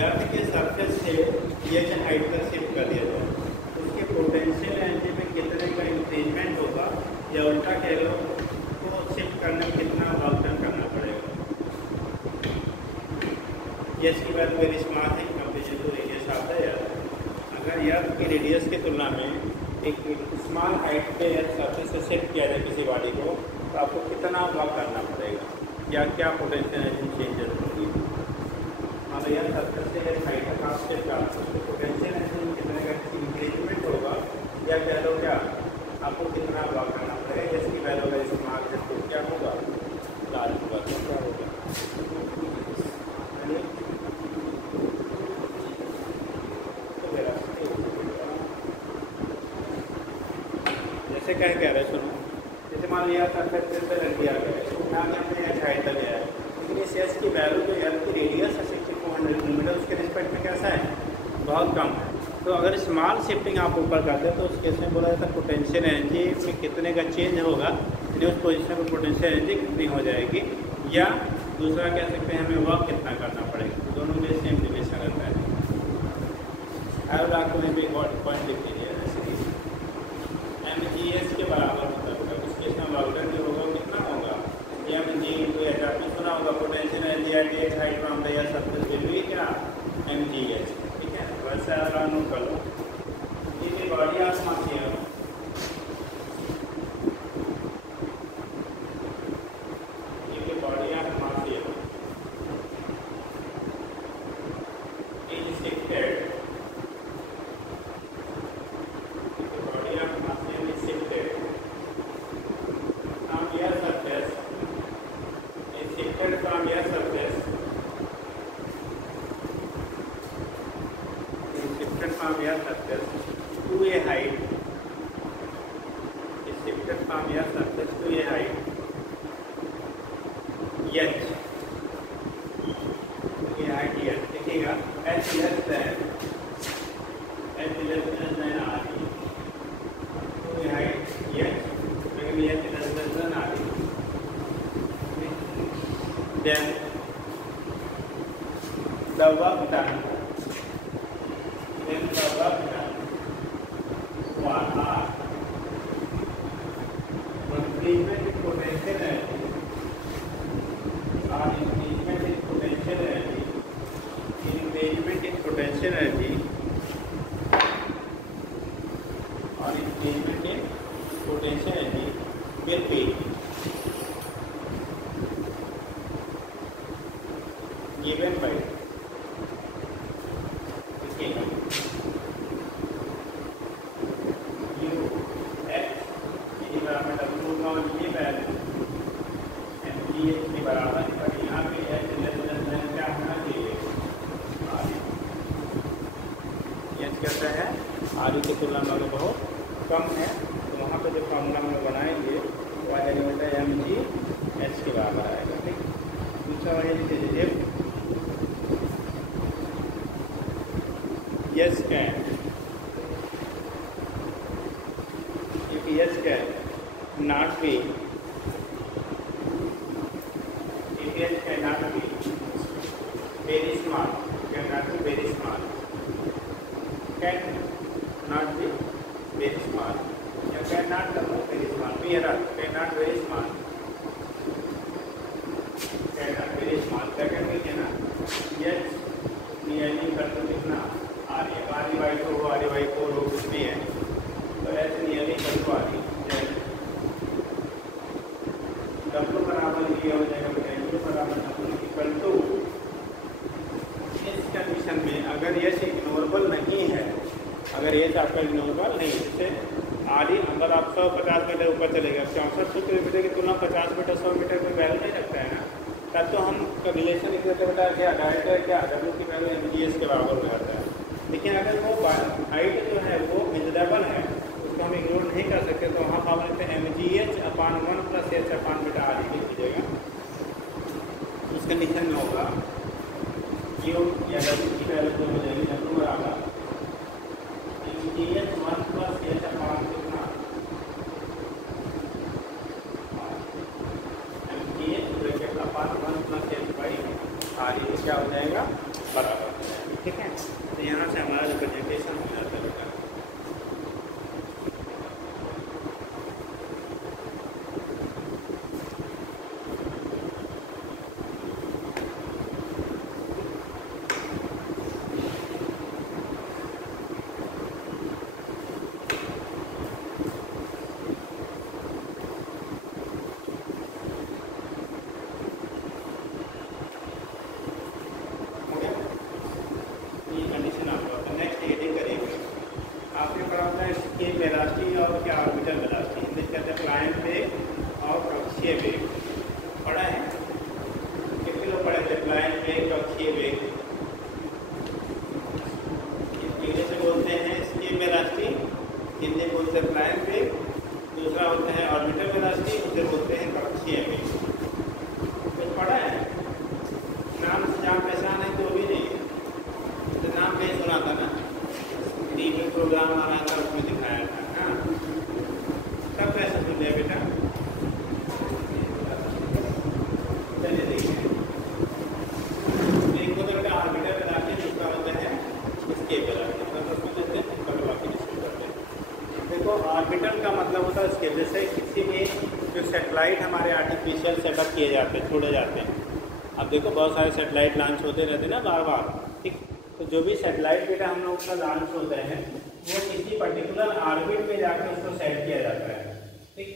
अर्थ के सरफेस से एच हाइट तक शिफ्ट कर दिया जाए, उसके पोटेंशियल एनर्जी में कितने का इंक्रीजमेंट होगा, या उल्टा कह लो तो शिफ्ट करने में कितना वर्क डन करना पड़ेगा। एच की वैल्यू वेरी स्मॉल है, कंपेयर टू रेडियस आता है। अगर अर्थ की रेडियस की तुलना में एक स्मॉल हाइट पे सरफेस से शिफ्ट किया जाए किसी बॉडी को, तो आपको कितना वर्क करना पड़ेगा, या क्या पोटेंशियल एनर्जी चेंजेस होगी। हाँ यार, सरफेस से हाइट तक आप शिफ्ट करते हैं, पोटेंशियल एनर्जी में कितने का इंक्रीजमेंट होगा, या कह लो क्या आपको कितना वर्क करना पड़ेगा। इसकी वैल्यू का इस्तेमाल से तो क्या होगा, लार्ज होगा, तो क्या होगा। जैसे क्या कह रहे हैं, सुनो, जैसे मान लिया सरफेस से लग दिया गया है, यहाँ पे हमने एच हाइट तक लिया है, लेकिन इस एच की वैल्यू जो एल की रेडियस है 6400 किलोमीटर, उसके रिस्पेक्ट में कैसा है, बहुत कम है। तो अगर स्मॉल शिफ्टिंग आप ऊपर करते हैं तो उस केस में बोला जाता है पोटेंशियल एनर्जी में कितने का चेंज होगा, यानी उस पोजीशन पर पोटेंशियल एनर्जी कितनी हो जाएगी, या दूसरा कह सकते हैं हमें वर्क कितना करना पड़ेगा। तो दोनों के सेम रिलेशन रहता है। हर लाख में भी पॉइंट लिख लीजिए, जैसे एम के बराबर मतलब है, उस केस में वर्क जो होगा कितना होगा, एम जी इंटू एच। आपने सुना होगा potential energy at H height from the air surface will be क्या, एम जी एच। ठीक है, वैसे अगर नोट कर लो, ये बॉडी आसमान की है, ये बॉडी आसमान की है, इज शिफ्टेड, बॉडी आसमान is shifted from air surface, is shifted from air surface, from air surface to a height, is shifted from air surface to a height h, ये height h देखिएगा, h less than r, तो ये height h, लेकिन h less than r, then the work done, then the work done was r, increment in potential energy, or increment in potential energy, increment in potential energy, or increment in potential energy will be given by कहता है are की तुलना में अगर बहुत कम है, तो वहाँ पर जो फॉर्मूला में बनाएंगे वो आएगा बेटा एम जी एच के बराबर आएगा। ठीक, दूसरा वही लिख लीजिए, यस कैन, क्योंकि yes can not be, H can not be very small, can not be very small, can not be very small, या can not be very small, can not very small, can not very small, second में क्या ना, यच nearly करते कितना R A by two हो, R A by four हो, कुछ भी है, तो एच नियरली करते आर ए, डब्ल्यू बराबर ये हो जाएगा, डब्ल्यू बराबर डब्ल्यू इक्वल टू, इस कंडीशन में अगर यच इग्नोरेबल नहीं है, अगर ये आपका इग्नोरेबल नहीं है, जैसे आदि अगर आप 150 मीटर ऊपर चलेगा, 6400 किलोमीटर की तुलना 50 मीटर 100 मीटर कोई वैल्यू नहीं रखता है ना, तब तो हम रिलेशन इक्वेशन बेटा क्या डायरेक्ट क्या डब्ल्यू की वैल्यू एम जी एस के बराबर हो जाता है। लेकिन अगर वो हाइट जो है वो मेजरेबल है, उसको हम इग्नोर नहीं कर सकते, तो वहाँ हम लिखते हैं एम जी एच अपान 1 प्लस एच अपान बेटा आर लिख लीजिएगा। उस कंडीशन में होगा क्यू या डब्ल्यू की वैल्यू जो हो जाएगी डब्ल्यू बराबर M G H 1 plus H upon कितना M G H bracket upon 1 plus H by R, ये क्या हो जाएगा बराबर हो जाएगा। ठीक है, तो यहाँ से हमारा रिप्रेजेंटेशन हो जाता है बेटा। कंडीशन आप नेक्स्ट हेडिंग करेंगे। सेटेलाइट हमारे आर्टिफिशियल सेटअप किए जाते हैं, छोड़े जाते हैं। अब देखो बहुत सारे सेटेलाइट लॉन्च होते रहते हैं ना बार बार, ठीक। तो जो भी सेटेलाइट डेटा हम लोग का लॉन्च होते हैं वो किसी पर्टिकुलर ऑर्बिट में जाकर उसको सेट किया जाता है, ठीक।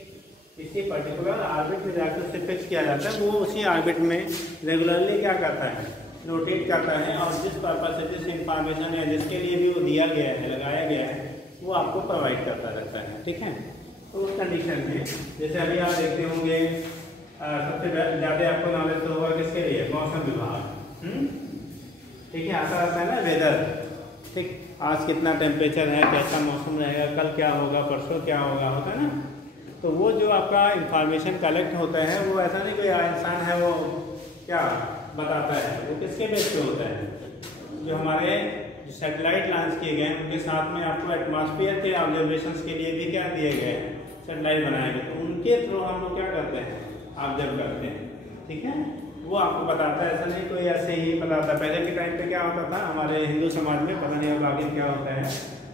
किसी पर्टिकुलर ऑर्बिट में जाकर उससे फिक्स किया जाता है। वो उसी ऑर्बिट में रेगुलरली क्या करता है, रोटेट करता है, और जिस पर्पज से, जिस इंफॉर्मेशन या जिसके लिए भी वो दिया गया है, लगाया गया है, वो आपको प्रोवाइड करता रहता है, ठीक है। तो उस कंडीशन में जैसे अभी आप देखते होंगे सबसे ज़्यादा आपको नॉलेज तो होगा किसके लिए, मौसम विभाग, ठीक है। आता रहता है ना वेदर, ठीक। आज कितना टेम्परेचर है, कैसा मौसम रहेगा, कल क्या होगा, परसों क्या होगा, होता है ना। तो वो जो आपका इंफॉर्मेशन कलेक्ट होता है वो ऐसा नहीं कोई इंसान है वो क्या बताता है, वो किसके बेस पे होता है, जो हमारे सैटेलाइट लॉन्च किए गए हैं उनके साथ में आपको एटमॉस्फेयर के ऑब्जर्वेशंस के लिए भी क्या दिए गए हैं, सैटेलाइट बनाए गए, तो उनके थ्रू हम लोग क्या करते हैं, ऑब्जर्व करते हैं, ठीक है। वो आपको बताता है, ऐसा नहीं कोई ऐसे ही बताता। पहले के टाइम पे क्या होता था हमारे हिंदू समाज में, पता नहीं अब आगे क्या होता है,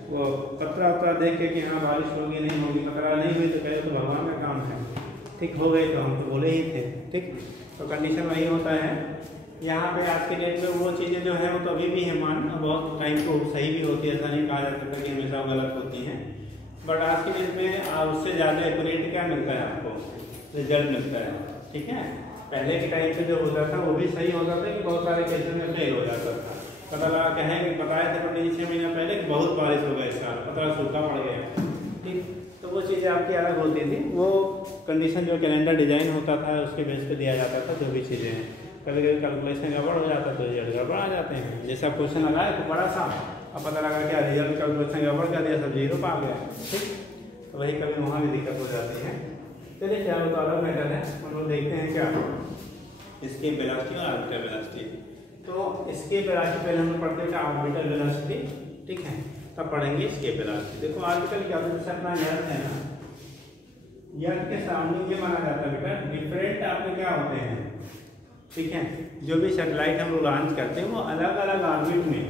वो पतरा वतरा देख के कि हाँ बारिश होगी नहीं होगी, पतरा नहीं हुई तो कहे तो भगवान का काम है, ठीक। हो गई तो हम तो बोले ही थे, ठीक। तो कंडीशन वही होता है यहाँ पे। आज के डेट में वो चीज़ें जो है वो तो अभी भी है मान, बहुत टाइम को सही भी होती है, ऐसा नहीं कहा जा सकता कि हमेशा गलत होती हैं, बट आज के डेट में उससे ज़्यादा एक्यूरेट क्या मिलता है आपको, रिजल्ट मिलता है, ठीक है। पहले के टाइम पे जो होता था वो भी सही होता था कि बहुत सारे केसेस में फेल हो जाता था। पता लगा कहेंगे बताया था पंडित जी 6 महीना पहले कि बहुत बारिश हो गया इस साल, पता सूखा पड़ गया, ठीक। तो वो चीज़ें आपकी अलग होती थी, वो कंडीशन जो कैलेंडर डिजाइन होता था उसके बेस पे दिया जाता था जो भी चीज़ें हैं। कभी कभी कैलकुलेशन गड़बड़ हो जाता तो रिजल्ट गड़बड़ आ जाते हैं। जैसा क्वेश्चन लगाए तो बड़ा सा, अब पता लगा क्या रिजल्ट कैलकुलेशन गड़बड़ कर दिया, सब 0 पा गया, ठीक। तो वही कभी वहाँ भी दिक्कत हो जाती है। चलिए क्या वो तो अलग मैटर है, हम लोग देखते हैं क्या एस्केप वेलोसिटी और ऑर्बिटल वेलोसिटी। तो एस्केप वेलोसिटी पहले हम लोग पढ़ते थे ऑर्बिटल वेलोसिटी, ठीक है, तब पढ़ेंगे एस्केप वेलोसिटी। देखो ऑर्बिटल क्या होता है, जैसे अपना अर्थ है ना, अर्थ के सराउंडिंग ये माना जाता है बेटा डिफरेंट आपके क्या होते हैं, ठीक है। जो भी सैटेलाइट हम लोग लॉन्च करते हैं वो अलग अलग ऑर्बिट में,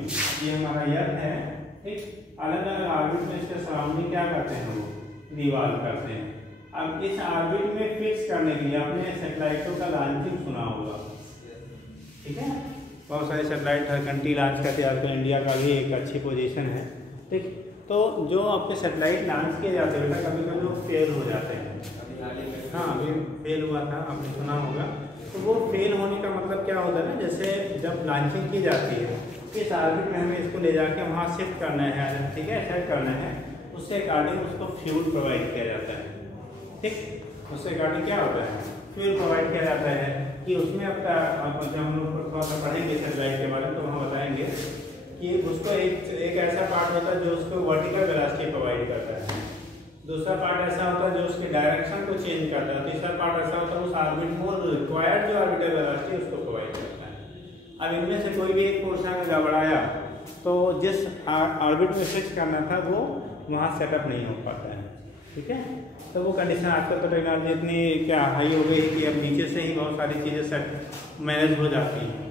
ये हमारा अर्थ है, ठीक, अलग अलग ऑर्बिट में इसके सराउंडिंग क्या करते हैं वो रिवॉल्व करते हैं। अब इस ऑर्बिट में फिक्स करने के लिए आपने सैटेलाइटों का लॉन्चिंग सुना होगा, ठीक है। बहुत सारे सैटेलाइट हर कंट्री लॉन्च करते हैं, आजकल इंडिया का भी एक अच्छी पोजीशन है, ठीक। तो जो आपके सैटेलाइट लॉन्च किए जाते हैं बेटा कभी कभी वो फेल हो जाते हैं, हाँ अभी फेल हुआ था आपने सुना होगा। तो वो फेल होने का मतलब क्या होता है ना, जैसे जब लॉन्चिंग की जाती है इस ऑर्बिट में हमें इसको ले जाके वहाँ शिफ्ट करना है, ठीक है, सेट करना है, उससे अकॉर्डिंग उसको फ्यूल प्रोवाइड किया जाता है, ठीक। उससे अकॉर्डिंग क्या होता है, फ्यूल प्रोवाइड किया जाता है कि उसमें अब जब हम लोग थोड़ा सा पढ़ेंगे सैटेलाइट के बारे में तो वहाँ बताएंगे कि उसको एक ऐसा पार्ट होता है जो उसको वर्टिकल वेलोसिटी प्रोवाइड करता है, दूसरा पार्ट ऐसा होता है जो उसके डायरेक्शन को चेंज करता है, तीसरा पार्ट ऐसा होता है उस ऑर्बिट को रिक्वायर्ड जो ऑर्बिटल वेलोसिटी उसको प्रोवाइड करता है। अब इनमें से कोई भी एक पोर्शन अगर गड़बड़ाया तो जिस ऑर्बिट में फिक्स करना था वो वहाँ सेटअप नहीं हो पाता है, ठीक है। तो वो कंडीशन आजकल तो टेक्नोलॉजी इतनी क्या हाई हो गई है कि अब नीचे से ही बहुत सारी चीज़ें सेट मैनेज हो जाती हैं।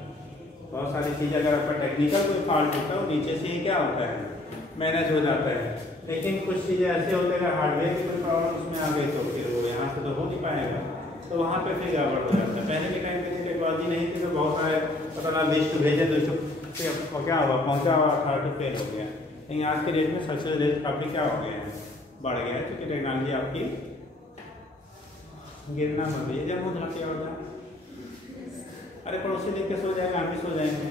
बहुत सारी चीज़ें अगर आपका टेक्निकल कोई फॉल्ट होता है वो नीचे से ही क्या होता है मैनेज हो जाता है, लेकिन कुछ चीज़ें ऐसे होते हैं अगर हार्डवेयर की कोई प्रॉब्लम उसमें आ गई तो फिर वो यहाँ से तो हो नहीं पाएगा, तो वहाँ पे फिर गड़बड़ हो जाता है। पहले के टाइम पे टेक्नोलॉजी नहीं थी तो बहुत सारे पता ना लिस्ट भेजे तो इसको क्या हुआ पहुँचा हुआ था तो फेल हो गया, लेकिन आज के डेट में सक्सेस रेट काफ़ी क्या हो गया है, बढ़ गया है, क्योंकि टेक्नोलॉजी आपकी गिरना मत है। जब मुँह क्या होता है, अरे पड़ोसी देख के सो जाएगा हम भी सो जाएंगे,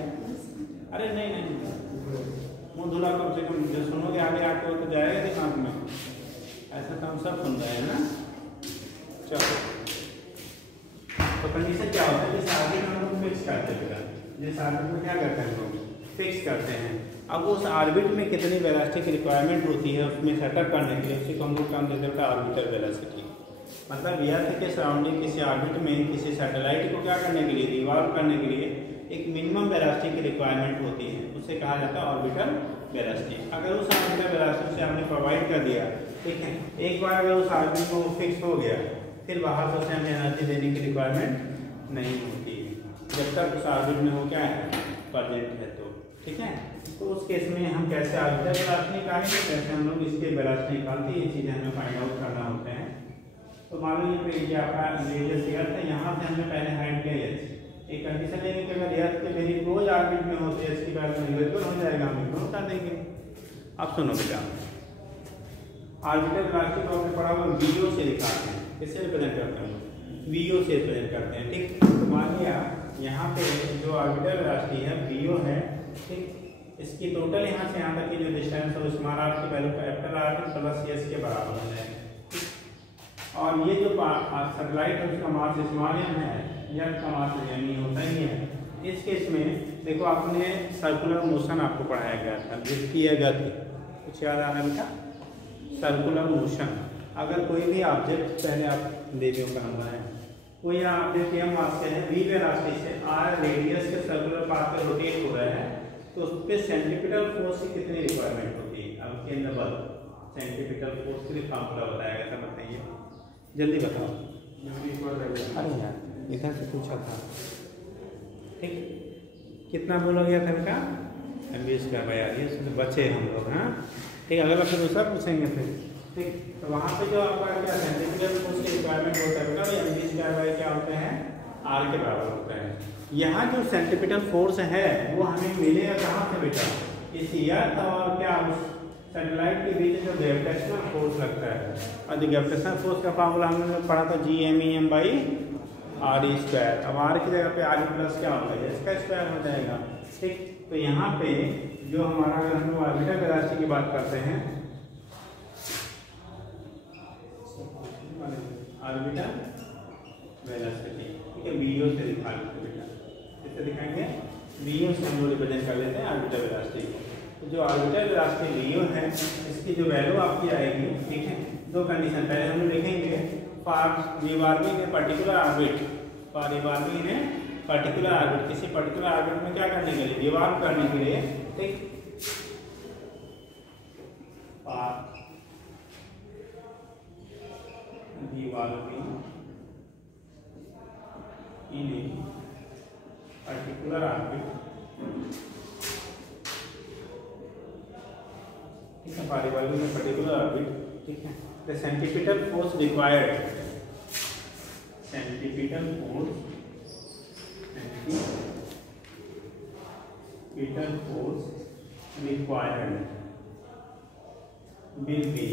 अरे नहीं मुँह धुला कम से कम जो सुनोगे आगे आके वो तो जाएगा दिमाग में, ऐसा तो हम सब सुन रहे हैं ना। चलो तो कंडीशन क्या होता है, जैसे आगे हम लोग फिक्स करते हैं, जैसे ऑर्बिट में क्या करते हैं हम लोग फिक्स करते हैं। अब उस ऑर्बिट में कितनी वेलोसिटी की रिक्वायरमेंट होती है उसमें सेटअप करने के लिए उसी को हम लोग काम देते हैं ऑर्बिटल वेलोसिटी। मतलब अर्थ के सराउंडिंग किसी ऑर्बिट में किसी सैटेलाइट को क्या करने के लिए रिवॉल्व करने के लिए एक मिनिमम वेलोसिटी की रिक्वायरमेंट होती है, उसे कहा जाता है ऑर्बिटल वेलोसिटी। अगर उस ऑर्बिटल वेलोसिटी से आपने प्रोवाइड कर दिया, ठीक है, एक बार अगर उस ऑर्बिट में वो फिक्स हो गया फिर बाहर से उसे हमें एनर्जी देने की रिक्वायरमेंट नहीं होती है जब तक उस ऑर्बिट में वो क्या है प्रेजेंट है, तो ठीक है। तो उस केस में हम कैसे ऑर्बिटल वेलोसिटी निकालेंगे, कैसे हम लोग इसके वेलोसिटी निकालते हैं, ये चीज़ें हमें फाइंड आउट करना होते हैं। तो मान लीजिए ये आपका रेडियस एर्थ है, यहाँ से हमने पहले हाइट लिया एच। एक कंडीशन लेंगे कि अगर एर्थ के मेरी रोज ऑर्बिट में होती है इसकी वैल्यू नेगेटिव हो जाएगा, हम इग्नोर कर देंगे। अब सुनो बेटा, ऑर्बिटल वेलोसिटी को हमने पढ़ा हुआ वीओ से दिखाते हैं, किससे रिप्रेजेंट करते हैं, वीओ से रिप्रेजेंट करते हैं। ठीक, तो मान लिया यहाँ पे जो ऑर्बिटल वेलोसिटी है वीओ है, ठीक, इसकी टोटल यहाँ से यहाँ तक की जो डिस्टेंस है स्मॉल आर की value capital R plus S के बराबर हो जाएगा। और ये जो सैटेलाइट है उसका मास स्मॉल एम है, एर्थ का मास एम ही होता ही है। इस केस में देखो आपने सर्कुलर मोशन आपको पढ़ाया गया था, जिसकी है गति, कुछ याद आ रहा है बेटा, सर्कुलर मोशन। अगर कोई भी ऑब्जेक्ट, पहले आप देवियों का नंबर है, कोई ऑब्जेक्ट एम मास से है, वी वेलोसिटी से आर रेडियस के सर्कुलर पाथ पे रोटेट हो रहा है, तो उस पर सेंट्रीपिटल फोर्स की कितनी रिक्वायरमेंट होती है। अब केंद्र बल सेंट्रीपिटल फोर्स के लिए फॉर्मूला बताया गया था, बताइए जल्दी बताओ। अरे यार इधर से पूछा था, ठीक, कितना बोला गया था बेटा, एमबीएस का यार, ये बचे हम लोग। हाँ ठीक, अगला फिर दूसरा पूछेंगे फिर। ठीक, तो वहाँ पे जो आपका क्या सेंट्रीपिटल फोर्स की रिक्वायरमेंट होता है बेटा, एमबीएस का क्या होते हैं, आर के बराबर होता है। यहाँ जो सेंट्रीपिटल फोर्स है वो हमें मिलेगा कहाँ से बेटा, इस एर्थ और क्या उस सैटेलाइट के बीच जो ग्रेविटेशनल फोर्स लगता है। और जो ग्रेविटेशनल फोर्स का फार्मूला हमने पढ़ा था G_m_e/r²। अब आर की जगह पे आर प्लस क्या होता है, इसका स्क्वायर हो जाएगा। ठीक, तो यहाँ पे जो हमारा, अगर हम लोग ऑर्बिटल वेलोसिटी की बात करते हैं, ऑर्बिटल वेलोसिटी, ठीक है, वीओ से दिखा लेते बेटा, इससे दिखाएंगे, वीओ से हम लोग रिप्रेजेंट कर लेते हैं ऑर्बिटल वेलोसिटी। तो जो ऑर्बिटल वेलोसिटी वीओ है, इसकी जो वैल्यू आपकी आएगी, ठीक है, दो कंडीशन, पहले हम लोग लिखेंगे for revolving A particular orbit, for revolving A particular orbit, किसी पर्टिकुलर ऑर्बिट में क्या करने के लिए, रिवॉल्व करने के लिए। ठीक, revolving in a particular orbit, ठीक है, revolving in a particular orbit, ठीक है, the centripetal force required, centripetal force required will be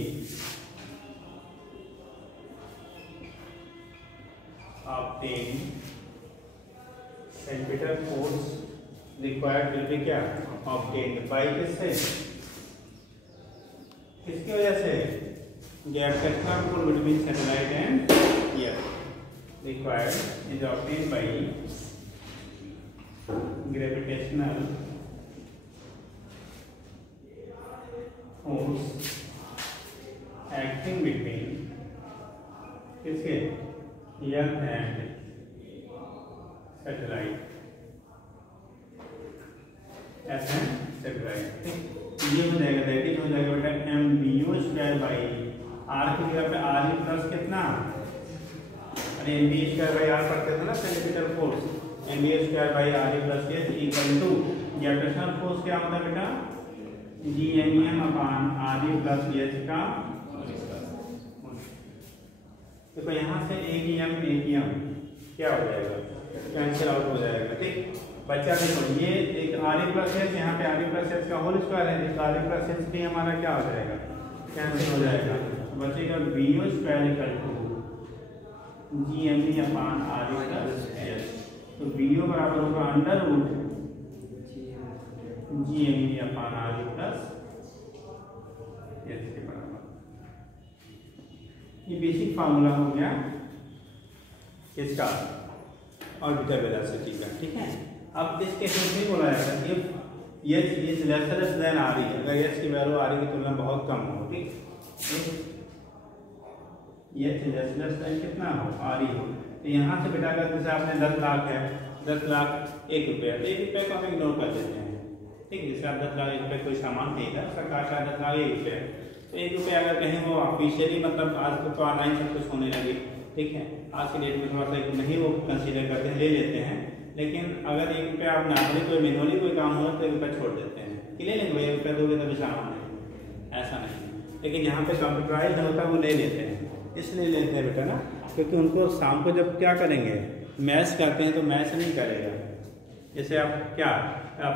obtained, centripetal force required will be क्या, obtained by किससे, किसकी वजह से, gravitational pull between satellite and earth, required is obtained by gravitational force acting between किसके, earth and satellite, earth and satellite. ये हो जाएगा, that is हो जाएगा बेटा mv² बाई आर की जगह पे आर प्लस कितना, अरे mv² बाई आर पढ़ते थे ना centripetal force, mv² by R plus S equal to gravitational force क्या होता है बेटा, G_m/r प्लस एच का। देखो यहाँ से एक एम क्या हो जाएगा, कैंसिल आउट हो जाएगा। ठीक, बच्चा देखो ये एक आर प्लस एच, यहाँ पे आर प्लस एच का होल स्क्वायर है, आर प्लस एच भी हमारा क्या हो जाएगा, कैंसिल हो जाएगा, बचेगा V O square equal to G_m_e/r plus H. तो वीओ बराबर होगा under root G_m_e/r plus H के बराबर। ये बेसिक फार्मूला हो गया इसका ऑर्बिटल वेलोसिटी का। ठीक है, अब इसके भी बोला जाता है if H is lesser than R, अगर एच की वैल्यू आर की तुलना बहुत कम हो, ठीक, एच लेस देन कितना हो, आर हो, तो यहाँ से बेटा अगर जैसे आपने 10 लाख है, 10 लाख 1 रुपया, तो 1 रुपये को हम इग्नोर कर देते हैं। ठीक, जैसे आप 10 लाख 1 रुपये कोई सामान खरीदा, उसका कास्ट 10 लाख 1 रुपये, तो 1 रुपये अगर कहीं वो ऑफिशियली मतलब आज तो ऑनलाइन सब कुछ होने लगे, ठीक है, आज के डेट में थोड़ा सा नहीं वो कंसीडर करते हैं, ले लेते हैं, लेकिन अगर 1 रुपया आप नॉर्मली कोई मैनुअली कोई काम हो तो 1 रुपया छोड़ देते हैं कि ले लेंगे भाई 1 रुपया दोगे तभी सामान है, ऐसा नहीं। लेकिन यहाँ पे कंप्यूटराइज होता है वो ले लेते हैं, इसलिए लेते हैं बेटा ना, क्योंकि उनको शाम को जब क्या करेंगे, मैच करते हैं तो मैच नहीं करेगा। जैसे आप क्या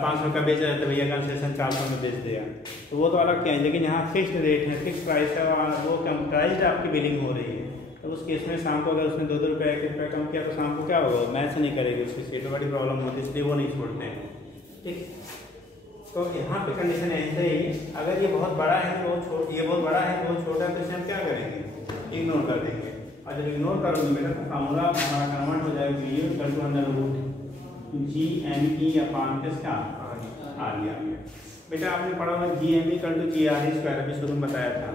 500 का बेच रहे थे, भैया कंसेशन 400 में बेच दिया, तो वो तो अलग क्या है, लेकिन यहाँ फिक्स्ड रेट है, फिक्स प्राइस है, और वो कम प्राइस आपकी बिलिंग हो रही है। तो उस केस में शाम को अगर उसने 2-2 रुपये 1 रुपया कम किया तो शाम को क्या होगा, मैच नहीं करेगी, उसकी सीट बड़ी प्रॉब्लम होती है, इसलिए वो नहीं छोड़ते हैं। ठीक, तो यहाँ पे कंडीशन ऐसे ही, अगर ये बहुत बड़ा है तो वो ये बहुत बड़ा है तो वो छोटा है, तो इसे हम क्या करेंगे, इग्नोर कर देंगे। और जब इग्नोर करोगे बेटा तो फार्मूला हमारा कन्वर्ट हो जाएगा video equal to under root GME upon किसका आर। बेटा आपने पढ़ा हुआ GME इक्वल टू GRE², अभी शुरू में बताया था,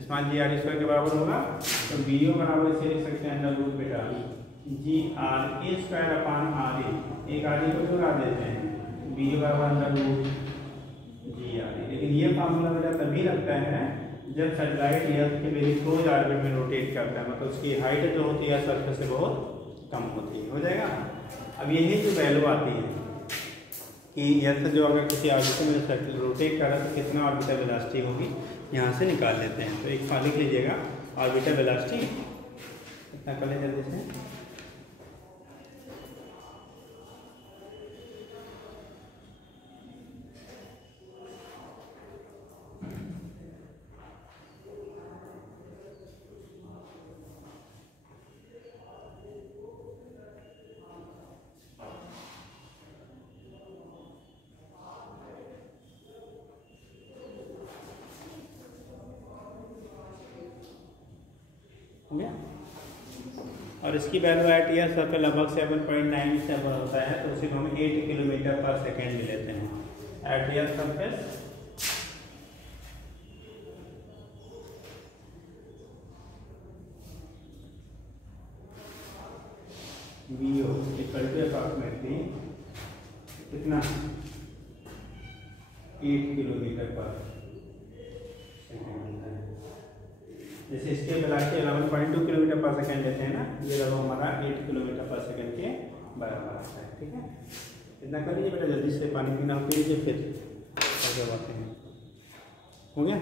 स्मॉल GRE² के बराबर होगा, तो वीडियो बराबर इसे लिख सकते हैं अंडर रूट बेटा GRE² अपान RE, एक RE को चुरा देते हैं, वीडियो बराबर अंडर रूट GRE। लेकिन ये फार्मूला बेटा तभी लगता है जब सैटेलाइट अर्थ के वेरी क्लोज ऑर्बिट में रोटेट करता है, मतलब उसकी हाइट जो होती है सरफेस से बहुत कम होती है, हो जाएगा। अब यही जो वैल्यू आती है कि अर्थ जो अगर किसी ऑर्बिट में रोटेट कर रहा है तो कितना ऑर्बिटल वेलोसिटी होगी, यहाँ से निकाल लेते हैं। तो एक बार लिख लीजिएगा ऑर्बिटल वेलोसिटी कितना कर ले जल्दी से, हो गया। और इसकी वैल्यू एट ईयर सर्कल लगभग 7.97 होता है, तो उसी को हम 8 किलोमीटर पर सेकेंड में लेते हैं at earth surface. VO equal to approximately कितना 8 किलोमीटर पर सेकेंड होता है। जैसे इसके वेलोसिटी 11.2 किलोमीटर पर सेकेंड लेते हैं ना, ये लगभग हमारा 8 किलोमीटर पर सेकेंड के बराबर आता है। ठीक है, इतना कर लीजिए बेटा, जल्दी से पानी पीना पी लीजिए, फिर आगे बातें हैं। हो गया।